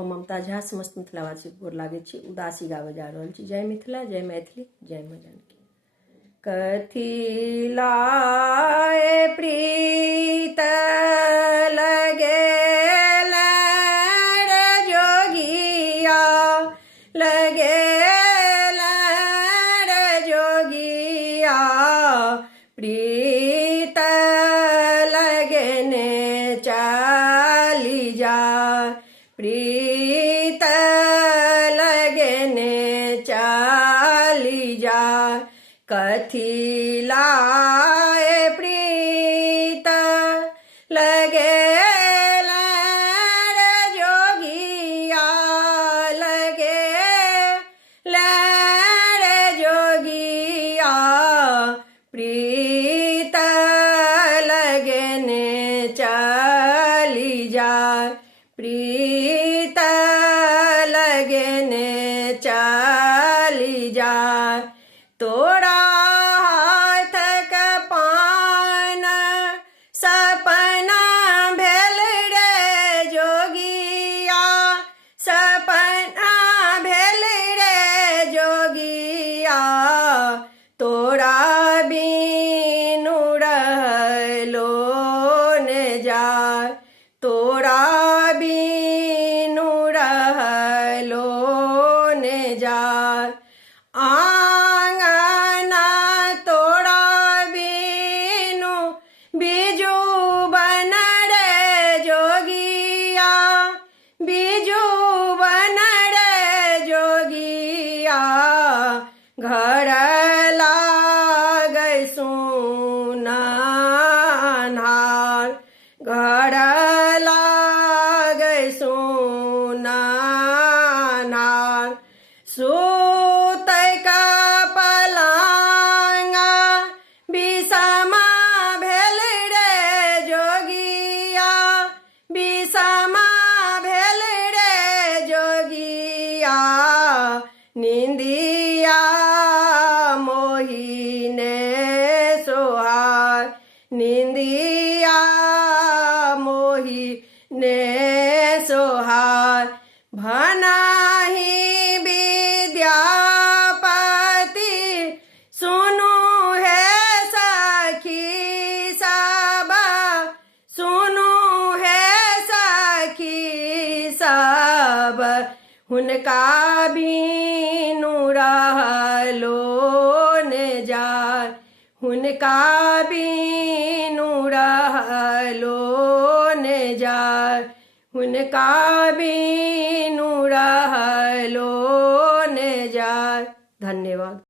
हम ममता झा समस्त मिथिलावासी गोर लागै छी, उदासी गावे जा रहल छी। जय मिथिला, जय मैथिली, जय माँ जानकी। कथी लाए प्रीत लगेल रे जोगिया, लगेल रे जोगिया, प्रीत लगने चली जा, प्रीत लगने चली जा। कथी लाए प्रीत लगेल रे जोगिया, लगेल रे जोगिया, प्रीत लगने चली जा, प्रीत लगने चली जा। तोरा हाथ का पान सपना भेल रे जोगिया, सपना भेल रे जोगिया, तोरा बिनु रहलो ने जा, तोरा बिनु रहलो ने जा। आंगना तोरा बिनु बीजू बन रे जोगिया, बीजू बन रे जोगिया, घर लागै सुना अन्हार, घर लागै सुना अन्हार। सूतै का पलंग बिषमा भेल रे जोगिया, बिषमा भेल रे जोगिया, निंदिया मोहिने सोहार, निंदिया मोहिने सोहार। भनाही विद्यापति सुनु है सखी सब, सुनु है सखी सब, हुनका बिनु रहलो ने जाय, हुनका बिनु रहलो ने जाय, हुनका बिनु रहलो ने जाय। धन्यवाद।